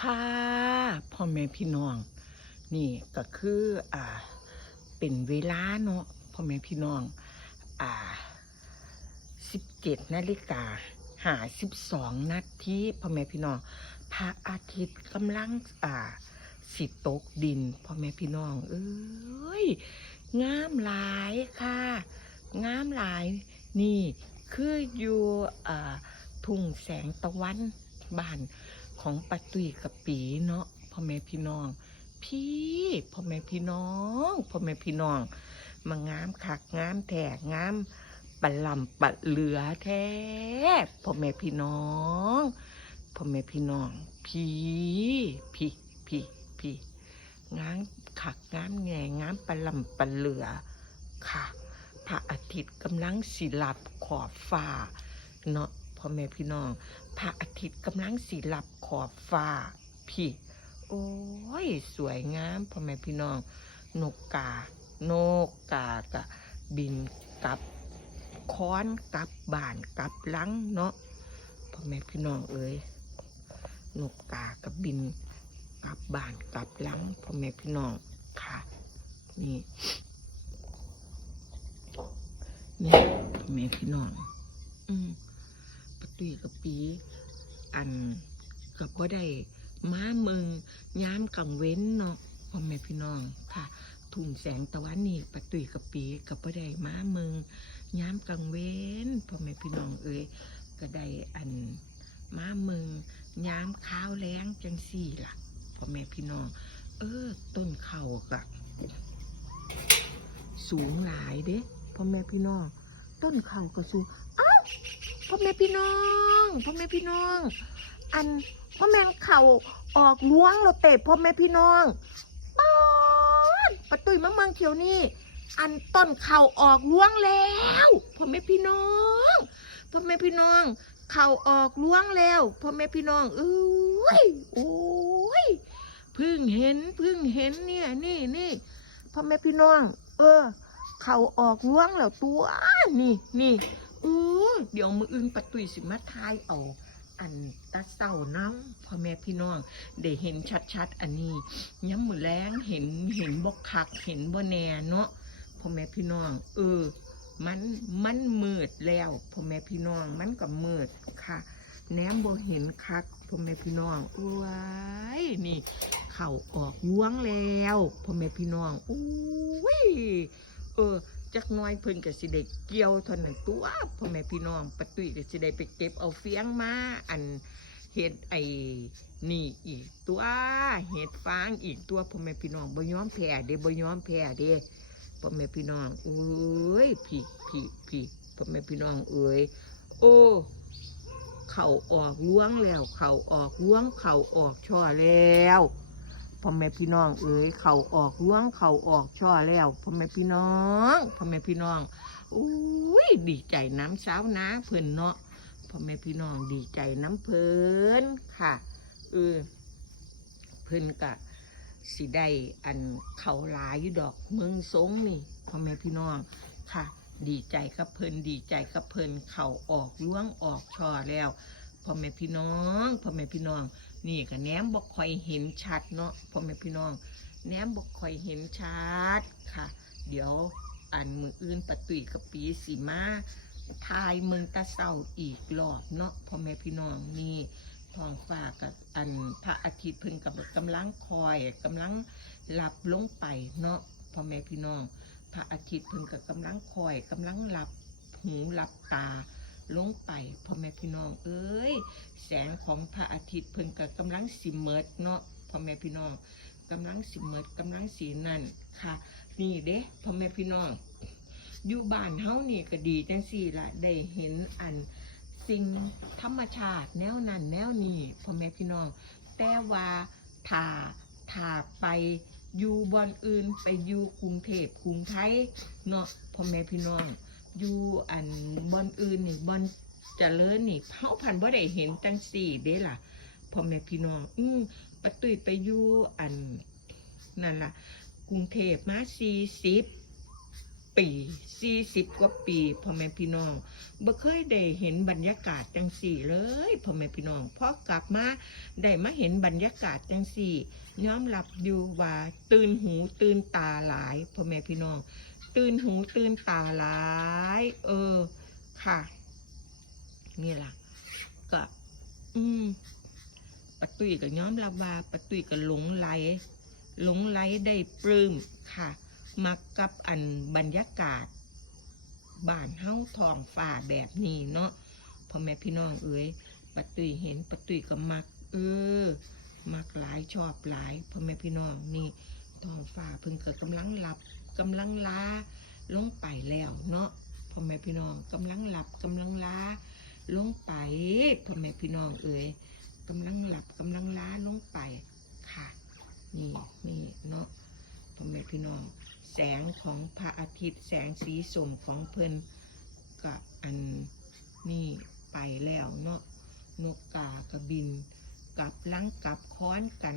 ค่ะพ่อแม่พี่น้องนี่ก็คือเป็นเวลาเนาะพ่อแม่พี่น้องอ่า17:52 นาทีพ่อแม่พี่น้องพระอาทิตย์กำลังสิตกดินพ่อแม่พี่น้องเอ้ยงามหลายค่ะงามหลายนี่คืออยู่ทุ่งแสงตะวันบ้านของป้าตุ้ยกับปีเนาะพ่อแม่พี่น้องพี่พ่อแม่พี่น้องพ่อแม่พี่น้องมางามคักงามแท้งามปะลำปะเหลือแท้พ่อแม่พี่น้องพ่อแม่พี่น้องพี่งามคักงามแง่งามปะลำปะเหลือค่ะพระอาทิตย์กำลังสิลับขอบฟ้าเนาะพ่อแม่พี่น้องพระอาทิตย์กำลังสิลับขอบฟ้าพี่โอ้ยสวยงามพ่อแม่พี่น้องนกกากะบินกลับค้อนกลับบ้านกลับหลังเนาะพ่อแม่พี่น้องเอ้ยนกกากับบินกลับบ้านกลับหลังพ่อแม่พี่น้องค่ะนี่พ่อแม่พี่น้องป้าตุ้ยกับปีอันกับว่าได้ม้าเมืองย้ามกังเว้นเนาะพ่อแม่พี่น้องค่ะทุ่งแสงตะวันนี่ป้าตุ้ยกับปีกับว่าได้ม้าเมืองย้ามกังเว้นพ่อแม่พี่น้องเอ้ยก็ได้อันม้าเมืองย้ามข้าวแล้งจังสี่ล่ะพ่อแม่พี่น้องต้นข้าวกะสูงหลายเด้พ่อแม่พี่น้องต้นข้าวก็สูงพ่อแม่พี่น้องอันพ่อแม่เขาออกล้วงเราเตะพ่อแม่พี่น้องป้าตุ้ยมะเมืองเขียวนี่อันต้นเขาออกล้วงแล้วพ่อแม่พี่น้องเขาออกล้วงแล้วพ่อแม่พี่น้องโอ้ยเพิ่งเห็นเนี่ยนี่พ่อแม่พี่น้องเขาออกล้วงแล้วตัวนี่เดี๋ยวมืออื่นป้าตุ้ยสิมาทายเอาอันตาเศร้าน้ำพ่อแม่พี่น้องได้เห็นชัดอันนี้ย้ำมือแรงเห็นบกคักเห็นบ่แน่เนาะพ่อแม่พี่น้องมันมืดแล้วพ่อแม่พี่น้องมันก็มืดค่ะแหนมบ่เห็นคักพ่อแม่พี่น้องว้ายนี่เข่าออกล้วงแล้วพ่อแม่พี่น้องจักน้อยเพิ่นก็สิได้เกี่ยวเท่านั้นตัวพ่อแม่พี่น้องป้าตุ้ยก็สิได้ไปเก็บเอาเฟียงมาอันเห็ดนี่อีกตัวเห็ดฟางอีกตัวพ่อแม่พี่น้องบ่ยอมแพ้เด้พ่อแม่พี่น้องพี่พ่อแม่พี่น้องเข่าออกล้วงแล้วเข่าออกล้วงเข่าออกช่อแล้วพ่อแม่พี่น้องเข่าออกล้วงเข่าออกช่อแล้วพ่อแม่พี่น้องดีใจน้ำเช้านะเพิ่นเนาะพ่อแม่พี่น้องดีใจน้ำเพิ่นค่ะเพิ่นกะสิได้อันเขาหลายอยู่ดอกเมืองสงนี่พ่อแม่พี่น้องค่ะดีใจกับเพิ่นเข่าออกล้วงออกช่อแล้วพ่อแม่พี่น้องนี่ก็แหนมบอกคอยเห็นชัดเนาะพ่อแม่พี่น้องแหนมบอกคอยเห็นชัดค่ะเดี๋ยวอันมืออื่นป้าตุ้ยกับปีสีมาทายเมืองตาเศร้าอีกรอบเนาะพ่อแม่พี่น้องนี่ท้องฟ้ากับอันพระอาทิตย์เพิ่งกำลังกำลังหลับลงไปเนาะพ่อแม่พี่น้องพระอาทิตย์เพิ่งกำลังกำลังหลับหูหลับตาลงไปพ่อแม่พี่น้องแสงของพระอาทิตย์เพิ่งกำลังสิเมิดเนาะพ่อแม่พี่น้องกำลังสิเมิดกำลังสีนั่นค่ะนี่เด้พ่อแม่พี่น้องอยู่บ้านเฮานี่ก็ดีจังสี่ละได้เห็นอันสิ่งธรรมชาติแนวนั้นแนวนี้พ่อแม่พี่น้องแต่ว่าถ้าไปอยู่บอนอื่นไปอยู่กรุงเทพกรุงไทยเนาะพ่อแม่พี่น้องอยู่อันบอนอื่นนี่บอนเจริญนี่เฮาพันบ่ได้เห็นจังสี่เด้ล่ะพ่อแม่พี่น้องป้าตุ้ยไปอยู่อันนั่นล่ะกรุงเทพมา40 ปี40กว่าปีพ่อแม่พี่น้องบ่เคยได้เห็นบรรยากาศจังสี่เลยพ่อแม่พี่น้องพอกลับมาได้มาเห็นบรรยากาศจังสี่ยอมรับอยู่ว่าตื่นหูตื่นตาหลายพ่อแม่พี่น้องตื่นหูตื่นตาหลายค่ะนี่ล่ะก็ป้าตุ้ยก็ยอมรับว่าป้าตุ้ยก็หลงไหลได้ปลื้มค่ะมักกับอันบรรยากาศบ้านเฮาท้องฟ้าแบบนี้เนาะพ่อแม่พี่น้องเอ๋ยป้าตุ้ยเห็นป้าตุ้ยก็มักมักหลายชอบหลายพ่อแม่พี่น้องนี่ท้องฟ้าเพิ่งเกิดกำลังหลับกำลังล้าลงไปแล้วเนาะพ่อแม่พี่น้องกำลังหลับกำลังล้าลงไปพ่อแม่พี่น้องเอ๋ยกำลังหลับกำลังล้าลงไปค่ะนี่เนาะพ่อแม่พี่น้องแสงของพระอาทิตย์แสงสีส้มของเพิ่นกับอันนี่ไปแล้วเนาะนกกากระบินกับลังกับค้อนกัน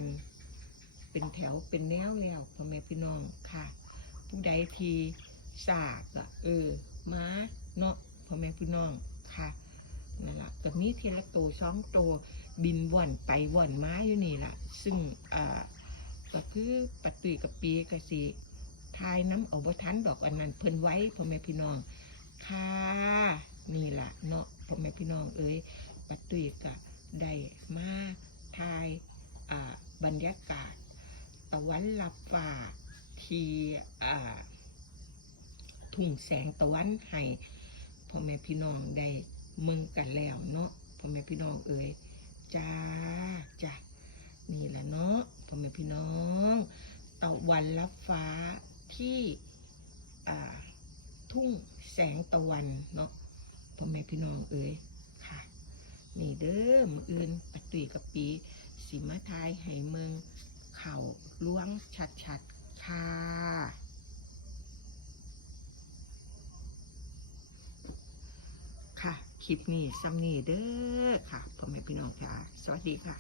เป็นแถวเป็นแนวแล้วพ่อแม่พี่น้องค่ะผู้ใดที่สากม้าเนาะพ่อแม่พี่น้องค่ะนั่นแหละก็มีทีละตัว2ตัวบินว่อนไปว่อนมาอยู่นี่แหละซึ่งก็คือป้าตุ้ยกับปีก็สิทายน้ำเอาบ่ทันดอกอันนั้นเพิ่นไว้พ่อแม่พี่น้องค่ะนี่ล่ะเนาะพ่อแม่พี่น้องเอ๋ยป้าตุ้ยก็ได้มาทายบรรยากาศตะวันลับฟ้าที่ทุ่งแสงตะวันให้พ่อแม่พี่น้องได้เมืองกันแล้วเนาะพ่อแม่พี่น้องเอ๋ยจ้านี่แหละเนาะพ่อแม่พี่น้องตะวันลับฟ้าที่ทุ่งแสงตะวันเนาะพ่อแม่พี่น้องเอ๋ยค่ะนี่เด้อมื้ออื่นป้าตุ้ยกับปีสิมาทายให้เมืองเข่าล้วงชัดๆค่ะคลิปนี้ซ้ำนี่เด้อค่ะพ่อแม่พี่น้องค่ะสวัสดีค่ะ